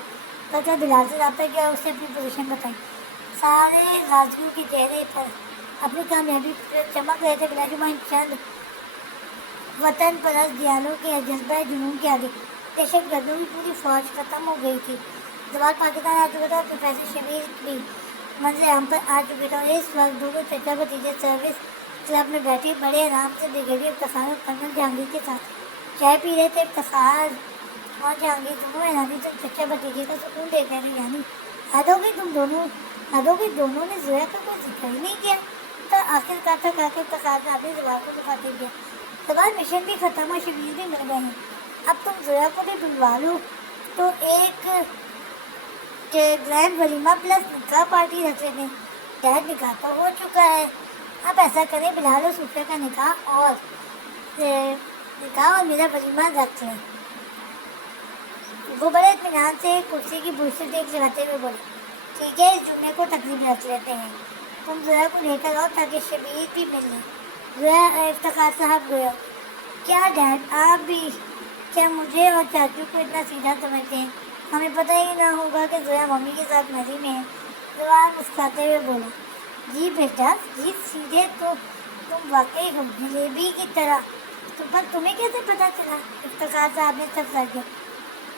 کر کے بلال سے رابطہ کیا اور اسے اپنی پوزیشن بتائی۔ سارے غازیوں کے چہرے پر اپنی کامیابی چمک رہے تھے، بلا چند وطن پرست دیالوں کے جذبہ جنون کے آگے دہشت گردوں کی پوری فوج ختم ہو گئی تھی۔ زوال پاکستان آ چکا تھا اور پروفیسر شبیر بھی منزل عام پر آ چکے تھے، اور اس وقت دونوں چچا بھتیجے سروس کلب میں بیٹھے بڑے آرام سے بریگیڈیئر افتخار اور کرنل جہانگیر کے ساتھ چائے پی رہے تھے۔ افتخار اور جہانگیر دونوں حیرانی سے چچا بھتیجے کا سکون دیکھ رہے تھے۔ یعنی حدوں کے دونوں نے زویا کا کوئی ذکر ہی نہیں کیا۔ تو آخر کار تک آ کے افتخار صاحب نے زوال کو مخاطب کیا۔ زوال مشن بھی ختم اور شبیر بھی مر گئے ہیں، اب تم زویا کو بھی بلوا لو تو ایک گرینڈ ولیمہ پلس نکاح پارٹی رکھ لیتے ہیں۔ ڈیڈ نکاح تو ہو چکا ہے، اب ایسا کریں بلال اور صوفیہ کا نکاح اور میرا ولیمہ رکھ لیں۔ وہ بڑے اطمینان سے کرسی کی برش سے ٹیک لگاتے ہوئے بولے، ٹھیک ہے، اس جمعے کو تقریب رکھ لیتے ہیں، تم زویا کو لے کر آؤ تاکہ شبیر بھی مل لیں۔ زویا افتخار صاحب گویا، کیا ڈیڈ آپ بھی کیا مجھے اور چاچو کو اتنا سیدھا سمجھتے ہیں؟ ہمیں پتہ ہی نہ ہوگا کہ زویا ممی کے ساتھ مزے میں ہے۔ زوال مسکراتے ہوئے بولا، جی بیٹا جی، سیدھے تو تم واقعی ہو، جلیبی کی طرح۔ پر تمہیں کیسے پتا چلا؟ افتخار صاحب نے سب کیا۔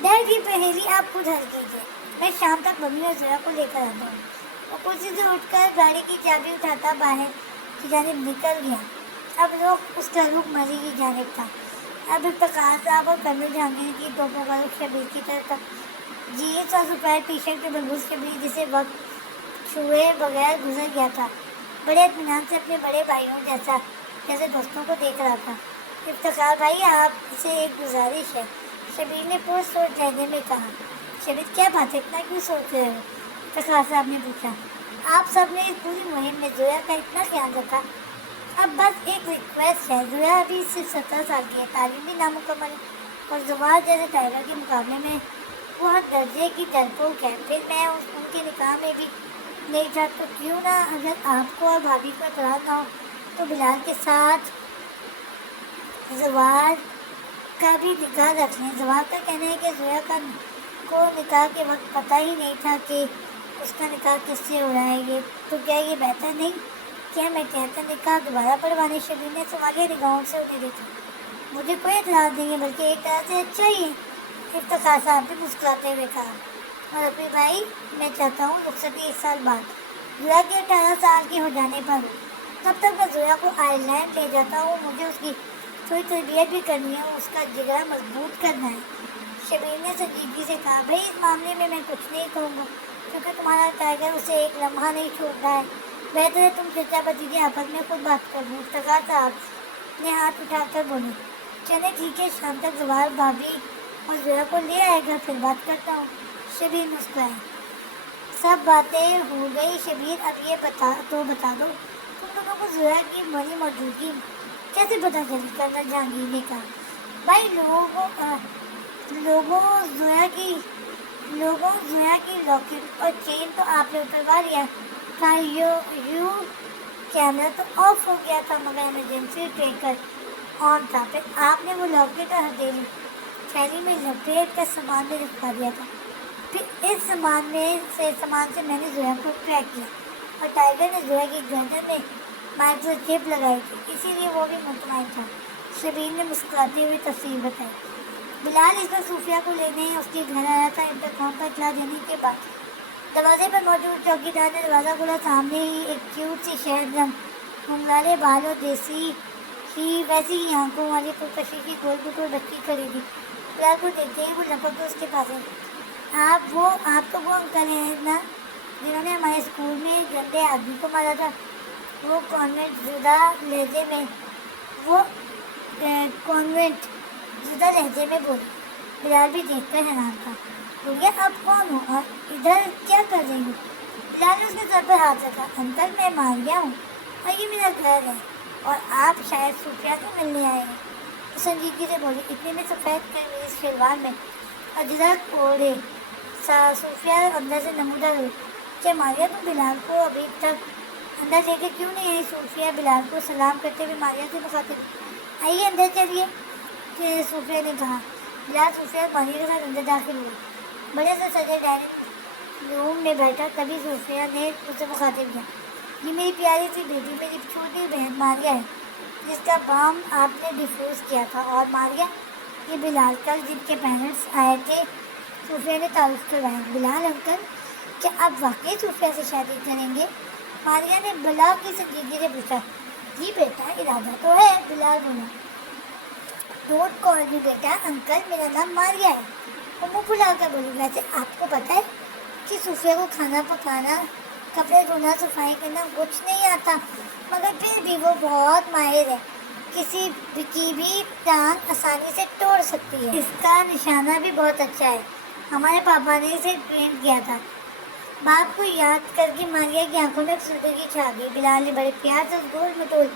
ڈیڈ کی پہیلی آپ خود حل کیجیے، میں شام تک ممی اور زویا کو لے کر آتا ہوں۔ وہ کرسی سے اٹھ کر گاڑی کی چابی اٹھاتا باہر کی جانب نکل گیا۔ اب اس کا رخ مری کی جانب تھا۔ اب افتخار صاحب اور کرنل جہانگیر کی توپوں کا رخ شبیر کی طرف تھا۔ جینس اور سفید ٹی شرٹ کے بلبوس شبیر جسے وقت چھوئے بغیر گزر گیا تھا، بڑے اطمینان سے اپنے بڑے بھائیوں جیسے دوستوں کو دیکھ رہا تھا۔ افتخار بھائی، آپ سے ایک گزارش ہے، شبیر نے پرسوچ لہجے میں کہا۔ شبیر، کیا بات ہے، اتنا کیوں سوچ رہے ہو؟ افتخار صاحب نے پوچھا۔ آپ سب نے اس پوری مہم میں زویا کا اتنا خیال رکھا، اب بس ایک ریکویسٹ ہے۔ زویا ابھی صرف 17 سال کی ہے، تعلیم بھی نامکمل ہے، اور زوال جیسے ٹائگر کے مقابلے میں وہ ہر درجے کی ڈرپوک ہے۔ پھر میں ان کے نکاح میں بھی نہیں تھا، تو کیوں نہ اگر آپ کو اور بھابھی کو اعتراض نہ ہو تو بلال کے ساتھ زوال کا بھی نکاح رکھ لیں۔ زوال کا کہنا ہے کہ زویا کو نکاح کے وقت پتہ ہی نہیں تھا کہ اس کا نکاح کس سے ہو رہا ہے، تو کیا یہ بہتر نہیں کیا میں کہتا نکاح دوبارہ پڑھوانے؟ شبیر نے سوالیہ نگاہوں سے انہیں دیکھا۔ مجھے کوئی اعتراض نہیں ہے، بلکہ ایک طرح سے اچھا ہی ہے، افتخار صاحب نے مسکراتے ہوئے کہا۔ اور اپنے بھائی، میں چاہتا ہوں رخصتی 1 سال بعد، زویا کے 18 سال کے ہو جانے پر ہو۔ تب تک میں زویا کو آئرلینڈ لے جاتا ہوں، مجھے اس کی تھوڑی تربیت بھی کرنی ہے، اس کا جگرا مضبوط کرنا ہے۔ شبیر نے سنجیدگی سے کہا، بھائی اس معاملے میں کچھ نہیں کہوں گا، کیونکہ تمہارا ٹائگر اسے ایک لمحہ نہیں چھوڑتا ہے۔ بہتر ہے تم چچا بھتیجے آپس میں خود بات کر لوں۔ افتخار صاحب نے ہاتھ اٹھا کر بولے، چلے ٹھیک ہے، شام تک زوال بھابھی اور زویا کو لے آئے گا، پھر بات کرتا ہوں۔ شبیر مسکرائے۔ سب باتیں ہو گئی شبیر، اب یہ بتا دو تم دونوں کو زویا کی بڑی موجودگی کیسے پتہ چلی؟ کرنل جہانگیر نے کہا، بھائی لوگوں زویا کی لاکٹ اور چین تو آپ نے اتروا لیا تھا، یو کیمرہ تو آف ہو گیا تھا، مگر ایمرجنسی ٹریکر آن تھا۔ پھر آپ نے وہ لاکٹ اور ہتھیلی تھیلی میں لپیٹ کر سامان میں رکھوا دیا تھا۔ پھر اس سامان سے میں نے زویا کو ٹریک کیا، اور ٹائگر نے زویا کی گردن میں مائکرو چپ لگائی تھی، اسی لیے وہ بھی مطمئن تھا۔ شبیر نے مسکراتے ہوئے تفصیل بتائی۔ بلال اس وقت صوفیہ کو لینے اس کے گھر آیا تھا۔ انٹرکام پر اطلاع دینے کے بعد دروازے پر موجود چوکیدار نے دروازہ کھولا۔ سامنے ہی ایک کیوٹ سی شہد رنگ گھنگھرالے بال اور ویسی ہی آنکھوں والی پرکشش کی گول بٹور بچی کھڑی تھی۔ بلال کو دیکھتے ہی وہ لپک کر اس کے پاس آئی۔ آپ تو وہ انکل ہیں نا جنہوں نے ہمارے اسکول میں گندے آدمی کو مارا تھا؟ وہ کانوینٹ زدہ لہجے میں بولی۔ بلال بھی دیکھ کر حیران تھا۔ بولیا، آپ کون ہو اور ادھر کیا کر رہی ہو؟ بلال نے اس کے سر پر ہاتھ رکھا۔ انکل، میں مار گیا ہوں، اور یہ میرا گھر ہے اور آپ شاید صوفیہ کو ملنے آئے ہیں۔ سنجیدگی سے بولی، اتنے میں سفید کر میری شلوار میں اجرک اوڑھے صوفیہ اندر سے نمودار ہوئی۔ کیا ماریہ تم بلال کو ابھی تک اندر لے کے کیوں نہیں آئی؟ صوفیہ بلال کو سلام کرتے ہوئے ماریہ سے مخاطب، آئیے اندر چلیے، صوفیہ نے کہا۔ بلال صوفیہ اور ماریہ کے ساتھ اندر داخل ہوئے۔ بڑے سے سجے ڈائننگ روم میں بیٹھا، تبھی صوفیہ نے اسے مخاطب کیا، یہ میری پیاری سی بیٹی، میری چھوٹی بہن ماریہ ہے، جس کا بام آپ نے ڈیفیوز کیا تھا۔ اور ماریہ، یہ بلال کل جن کے پیرنٹس آئے تھے۔ صوفیہ نے تعارف کروایا۔ بلال انکل، کیا آپ واقعی صوفیہ سے شادی کریں گے؟ ماریہ نے بلا کی سنجیدگی سے پوچھا۔ جی بیٹا، ارادہ تو ہے، بلال بولا۔ Don't call me beta, uncle, میرا نام ماریہ ہے، وہ منہ پھلا کر بولی۔ ویسے آپ کو پتہ ہے کہ صوفیہ کو کھانا پکانا، کپڑے دھونا، صفائی کرنا کچھ نہیں آتا، مگر پھر بھی وہ بہت ماہر ہے، کسی کی بھی ٹانگ آسانی سے توڑ سکتی ہے۔ اس کا نشانہ بھی بہت اچھا ہے، ہمارے پاپا نے اسے ٹرین کیا تھا۔ باپ کو یاد کر کے ماریہ کی آنکھوں میں افسردگی چھا گئی۔ بلال نے بڑے پیار سے اس گول مٹول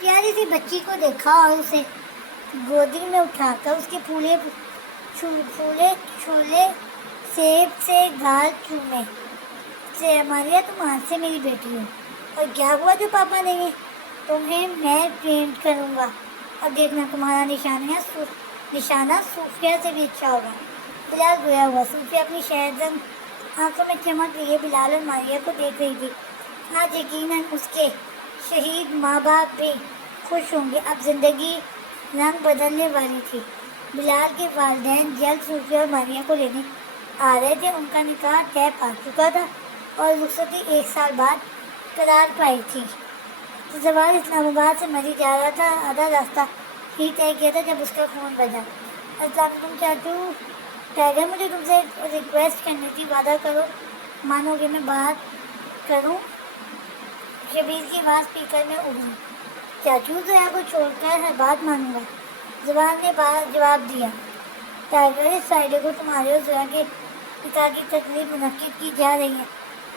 پیاری سی بچی کو دیکھا اور اسے گودی میں اٹھا کر اس کے پھولے چھولے سیب سے گال چومے۔ ماریہ، تم آج سے میری بیٹی ہو، اور کیا ہوا جو پاپا نہیں ہے؟ تمہیں میں ٹرین کروں گا، اب دیکھنا تمہارا نشانہ صوفیہ سے بھی اچھا ہوگا۔ بلال گویا ہوا۔ صوفیہ اپنی شہدرنگ آنکھوں میں چمک لیے بلال اور ماریہ کو دیکھ رہی تھی۔ آج یقیناً اس کے شہید ماں باپ بھی خوش ہوں گے، اب زندگی رنگ بدلنے والی تھی۔ بلال کے والدین جلد صوفیہ اور ماریہ کو لینے آ رہے تھے۔ ان کا نکاح طے پا چکا تھا اور رخصتی 1 سال بعد قرار پائی تھی۔ زوال اسلام آباد سے مری جا رہا تھا، آدھا راستہ ہی طے کیا تھا جب اس کا فون بجا۔ السلام علیکم چاچو، ٹائیگر، مجھے تم سے ریکویسٹ کرنی تھی، وعدہ کرو مانو گے میں بات کروں؟ شبیر کی آواز اسپیکر میں ابھری۔ چاچو، زویا کو چھوڑ کر ہر بات مانوں گا، زبان نے جواب دیا۔ ٹائیگر، اس فرائیڈے کو تمہارے اور زویا کے نکاح کی تقریب منعقد کی جا رہی ہے۔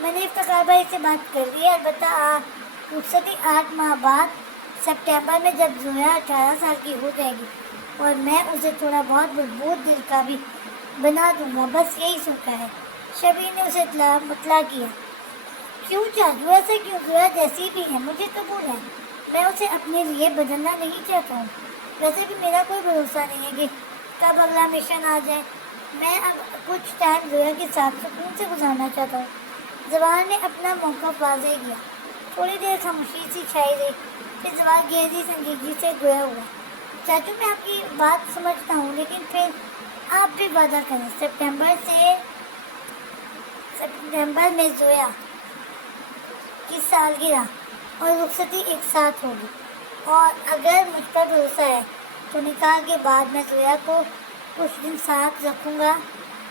میں نے افتخار بھائی سے بات کر لی ہے، البتہ رخصتی 8 ماہ بعد سپٹمبر میں، جب زویا 18 سال کی ہو جائے گی، اور میں اسے تھوڑا بہت مضبوط دل کا بھی بنا دوں گا، بس یہی سوچا ہے۔ شبیر نے اسے مطلع کیا۔ کیوں چاچو، ایسا کیوں؟ زویا جیسی بھی ہے مجھے قبول ہے، میں اسے اپنے لیے بدلنا نہیں چاہتا ہوں۔ ویسے بھی میرا کوئی بھروسہ نہیں ہے کہ کب اگلا مشن آ جائے۔ میں اب کچھ ٹائم زویا کے ساتھ سکون سے گزارنا چاہتا ہوں۔ زبان نے اپنا موقف واضح کیا۔ تھوڑی دیر خاموشی سی چھائی رہی، پھر زبان گہری سنجیدگی سے گویا ہوا۔ چاچو، میں آپ کی بات سمجھتا ہوں، لیکن پھر آپ بھی وعدہ کریں، سپٹمبر میں زویا کی سالگرہ اور رخصتی ایک ساتھ ہوگی، اور اگر مجھ پر بھروسہ ہے تو نکاح کے بعد میں زویا کو کچھ دن ساتھ رکھوں گا،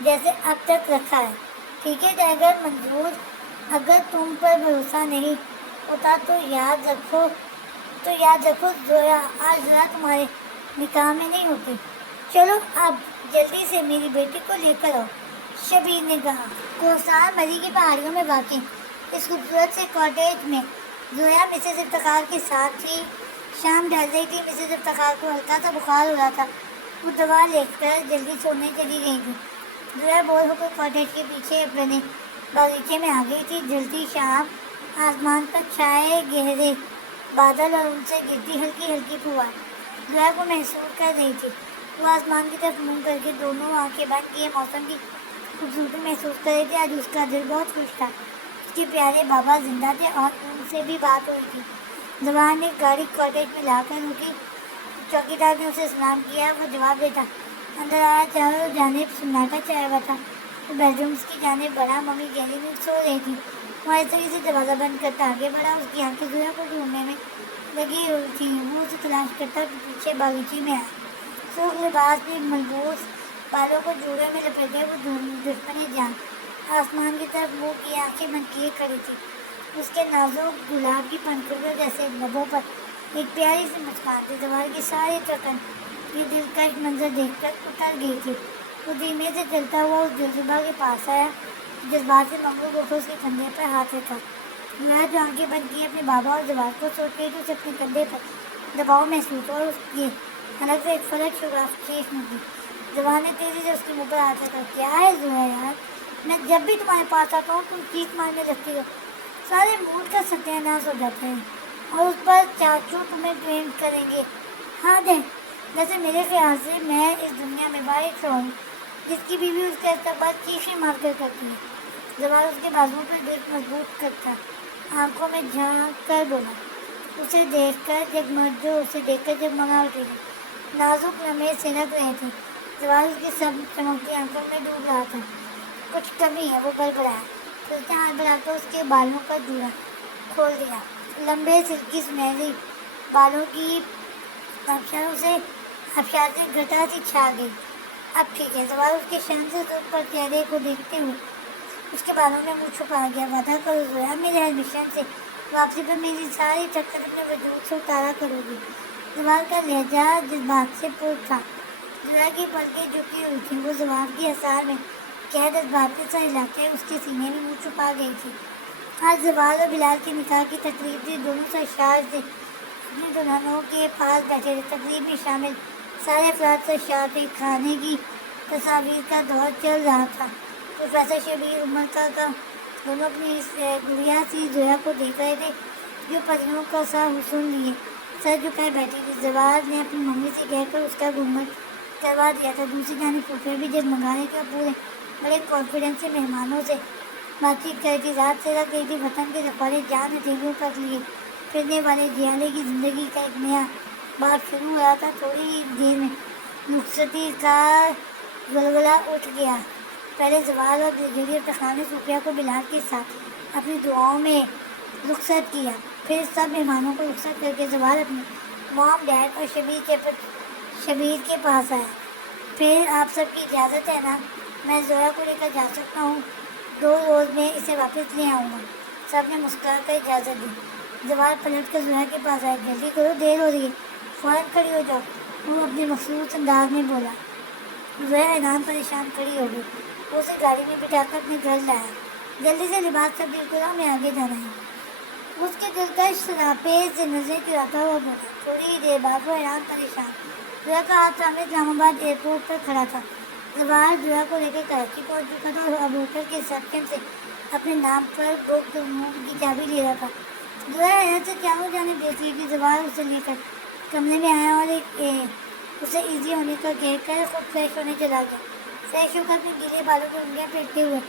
جیسے اب تک رکھا ہے۔ ٹھیک ہے ٹائیگر، منظور۔ اگر تم پر بھروسہ نہیں ہوتا تو یاد رکھو زویا آج رات تمہارے نکاح میں نہیں ہوتی۔ چلو اب جلدی سے میری بیٹی کو لے کر آؤ، شبیر نے کہا۔ کوسار مری کی پہاڑیوں میں واقع اس خوبصورت سے کاٹیج میں زویا مسز افتخار کے ساتھ تھی۔ شام ڈھل رہی تھی، مسز افتخار کو ہلکا سا بخار ہو رہا تھا، وہ دوا لے کر جلدی سونے چلی گئی تھی۔ زویا بور ہو کر کاٹیج کے پیچھے اپنے باغیچے میں آ گئی تھی۔ جلتی شام، آسمان پر چھائے گہرے بادل اور ان سے گرتی ہلکی ہلکی پھوار زویا کو محسوس کر رہی تھی۔ وہ آسمان کی طرف منہ کر کے دونوں آنکھیں بند کیے موسم کی خوبصورتی محسوس کر رہی تھی۔ آج اس کا دل بہت خوش تھا، اس کے پیارے بابا زندہ تھے اور ان سے بھی بات ہوئی تھی۔ زبان نے گاڑی کاٹیج میں لا کر روکی۔ چوکیدار نے اسے سلام کیا، وہ جواب دیتا اندر آیا۔ چاروں جانب سناٹا چھایا ہوا تھا۔ وہ بیڈ رومز کی جانب بڑھا، ممی گہری نیند سو رہی تھی۔ وہ آہستگی سے دروازہ بند کرتا آگے بڑھا، اس کی آنکھیں زویا کو ڈھونڈنے میں لگی ہوئی تھیں۔ وہ اسے تلاش کرتا پیچھے باغیچے میں آیا۔ سرخ لباس میں ملبوس، بالوں کو جوڑے میں لپیٹے، وہ دشمن جان آسمان کی طرف منہ کیے آنکھیں بند کیے کھڑی تھی۔ اس کے نازک گلاب کی پنکھڑیوں جیسے لبوں پر ایک پیاری سی مسکان تھی۔ زوال کی ساری تھکن یہ دلکش منظر دیکھ کر اتر گئی تھی۔ وہ دھیمے سے چلتا ہوا اس دلربا کے پاس آیا، جذبات سے مغلوب ہو کر اس کے کندھے پر ہاتھ رکھا۔ زہرا جو آنکھیں بند کی اپنے بابا اور زوال کو سوچ رہی تھی، اسے اپنے کندھے پر دباؤ محسوس اور اس کی حلق سے ایک فلک شگاف چیخ نکلی۔ زوال نے تیزی سے اس کے منہ پر ہاتھ رکھا۔ کیا ہے زہرا یار، میں جب بھی تمہارے پاس آتا ہوں تم چیخ مارنے لگتی ہو، سارے موڈ کا ستیہ ناش ہو جاتا ہے، اور اس پر چاچو تمہیں بلیم کریں گے۔ ہاں دے، ویسے میرے خیال سے میں اس دنیا میں واحد ہوں جس کی بیوی اس کا استقبال چیخیں مار کر کرتی ہے۔ زوال اس کے بازوؤں پر گرفت مضبوط کرتا آنکھوں میں جھانک کر بولا، اسے دیکھ کر جگمگا اٹھی تھی، نازک لمحے سنک رہے تھے۔ زوال اس کی سب چمکتی آنکھوں میں ڈوب رہا تھا۔ کچھ کمی ہے، وہ بڑبڑایا، پھر اس نے ہاتھ بڑھا کر اس کے بالوں کا جوڑا کھول دیا۔ لمبے سلکی سنہری بالوں کی آبشاروں سے گھٹا سی چھا گئی۔ اب ٹھیک ہے، زوال اس کے شان سے زد پر چہرے کو دیکھتے ہوئے اس کے بالوں میں منہ چھپا گیا۔ وعدہ کرو زویا، میرے ہر مشن سے واپسی پر میری ساری ٹکر اپنے وجود سے اتارا کرو گی۔ زوال کا لہجہ جذبات سے پر تھا۔ زویا کی پلکیں جھکی ہوئی تھیں، وہ زوال کی اثار میں قید جذباتی سا ہلا کے اس کے سینے میں منہ چھپا گئی تھی۔ آج زوال اور بلال کی نکاح کی تقریب تھی، دونوں سرشار سے اپنی دلہنوں کے پاس بیٹھے تھے۔ تقریب میں شامل سارے افراد سرشار تھے۔ کھانے کی تصاویر کا دور چل رہا تھا۔ پروفیسر شبیر، عمر کاکا دونوں اپنی اس گڑیا سی زویا کو دیکھ رہے تھے جو پریوں کا سا حسن لیے سر جھکائے بیٹھی تھی۔ زوال نے اپنی ممی سے کہہ کر اس کا گھونگھٹ کروا دیا تھا۔ دوسری جانب خفیہ بھی جگمگا رہے تھے اور پورے بڑے کانفیڈنس سے مہمانوں سے بات چیت کر رہی تھی۔ رات سے رکھ رہی تھی، وطن کے رکھوالے جان ہتھیلیوں پر لیے پھرنے والے جیالے کی زندگی کا ایک نیا باب شروع ہو رہا تھا۔ تھوڑی ہی دیر میں رخصتی کا غلغلہ اٹھ گیا۔ پہلے زوال اور دلجوئی افتخار نے صوفیہ کو بلال کے ساتھ اپنی دعاؤں میں رخصت کیا، پھر سب مہمانوں کو رخصت کر کے زوال اپنی مام، ڈیڈ اور شبیر کے پاس آیا۔ پھر آپ سب کی اجازت ہے نا، میں زویا کو لے کر جا سکتا ہوں؟ 2 روز میں اسے واپس لے آؤں گا۔ سب نے مسکرا کر اجازت دی۔ زوال پلٹ کر زویا کے پاس آیا۔ جلدی کرو، دیر ہو رہی ہے، فوراً کھڑی ہو جاؤ، وہ اپنے مخصوص انداز میں بولا۔ زویا حیران پریشان کھڑی ہو گئی۔ وہ اسے گاڑی میں بٹھا کر اپنے گھر لایا۔ جلدی سے لباس تبدیل کرو، ہمیں آگے جانا ہے۔ اس کے دلکش سراپے سے نظریں چراتا ہوا بولا۔ تھوڑی ہی دیر بعد وہ حیران پریشان زویا کا ہاتھ سامنے اسلام آباد ایئرپورٹ پر کھڑا تھا۔ زوال زویا کو لے کر کراچی پہنچ چکا تھا اور اب ہوٹل کے ریسیپشن سے اپنے نام پر بک روم کی چابی لے رہا تھا۔ زویا حیرت سے چاروں جانب دیکھ رہی تھی۔ زوال اسے لے کر کمرے میں آیا اور اسے ایزی ہونے کا کہہ کر خود فریش ہونے چلا گیا۔ فریش ہو کر اپنے گیلے بالوں کی انگلیاں پھیرتے ہوئے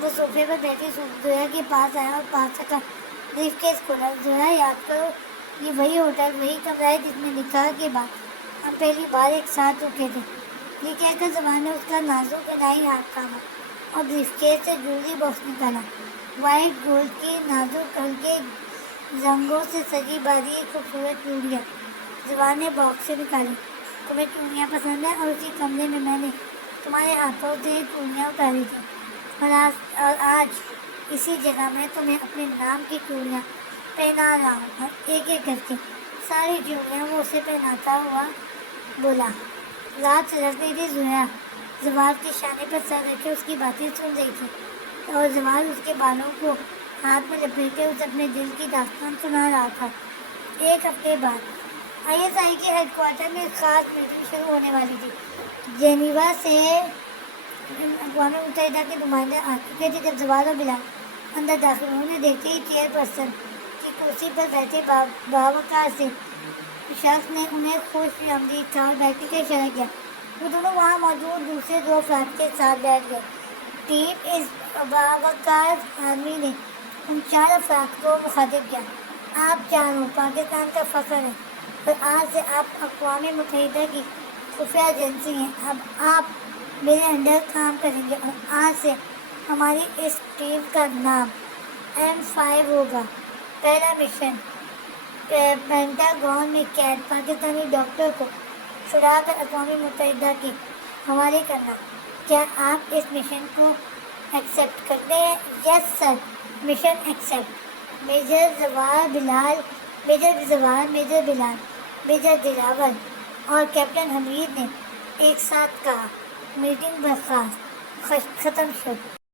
وہ صوفے پر بیٹھی زویا کے پاس آیا اور پاس کا بریف کیس کھولا۔ زویا، یاد کرو، یہ وہی ہوٹل، وہی کمرہ ہے جس میں نکاح کے بعد ہم پہلی بار ایک ساتھ رکے تھے۔ یہ کہہ کر زوال نے اس کا نازک الہی ہاتھ تھاما اور بریف کیس سے جویلری باکس نکالا۔ وائٹ گولڈ کی نازک ہلکے زنگوں سے سجی باریک خوبصورت چوڑیاں زوال نے باکس سے نکالی۔ تمہیں چوڑیاں پسند ہیں؟ اور اسی کمرے میں میں نے تمہارے ہاتھوں سے چوڑیاں اتاری تھیں، اور آج اسی جگہ میں تمہیں اپنے نام کی چوڑیاں پہنا رہا ہوں۔ ایک ایک کر کے ساری چوڑیاں وہ اسے پہناتا ہوا بولا۔ رات سے رکھ رہی تھی زویا زوال کے شانے پر سر رکھے اس کی باتیں سن رہی تھی، اور زوال اس کے بالوں کو ہاتھ میں لپیٹے اسے اپنے دل کی داستان سنا رہا تھا۔ 1 ہفتے بعد ISI کے ہیڈ کوارٹر میں ایک خاص میٹنگ شروع ہونے والی تھی۔ جنیوا سے اقوام متحدہ کے نمائندے آ چکے تھے۔ جب زوال اور بلال اندر داخل ہوئے، انہیں دیکھتے ہی چیئر پرسن کی کرسی پر بیٹھے باوقار سے شخص نے انہیں خوش آمدید کہا اور بیٹھنے کا اشارہ کیا۔ وہ دونوں وہاں موجود دوسرے 2 افراد کے ساتھ بیٹھ گئے۔ ٹیم اس باوقار آدمی نے ان 4 افراد کو مخاطب کیا۔ آپ چاروں پاکستان کا فخر ہیں اور آج سے آپ اقوام متحدہ کی خفیہ ایجنسی ہیں۔ اب آپ میرے انڈر کام کریں گے اور آج سے ہماری اس ٹیم کا نام M5 ہوگا۔ پہلا مشن، پینٹاگون میں قید پاکستانی ڈاکٹر کو چھڑا کر اقوام متحدہ کے حوالے کرنا۔ کیا آپ اس مشن کو ایکسیپٹ کرتے ہیں؟ یس سر، مشن ایکسیپٹ۔ میجر بلال، میجر دلاور اور کیپٹن حمید نے ایک ساتھ کہا۔ میٹنگ برخاست، ختم شد۔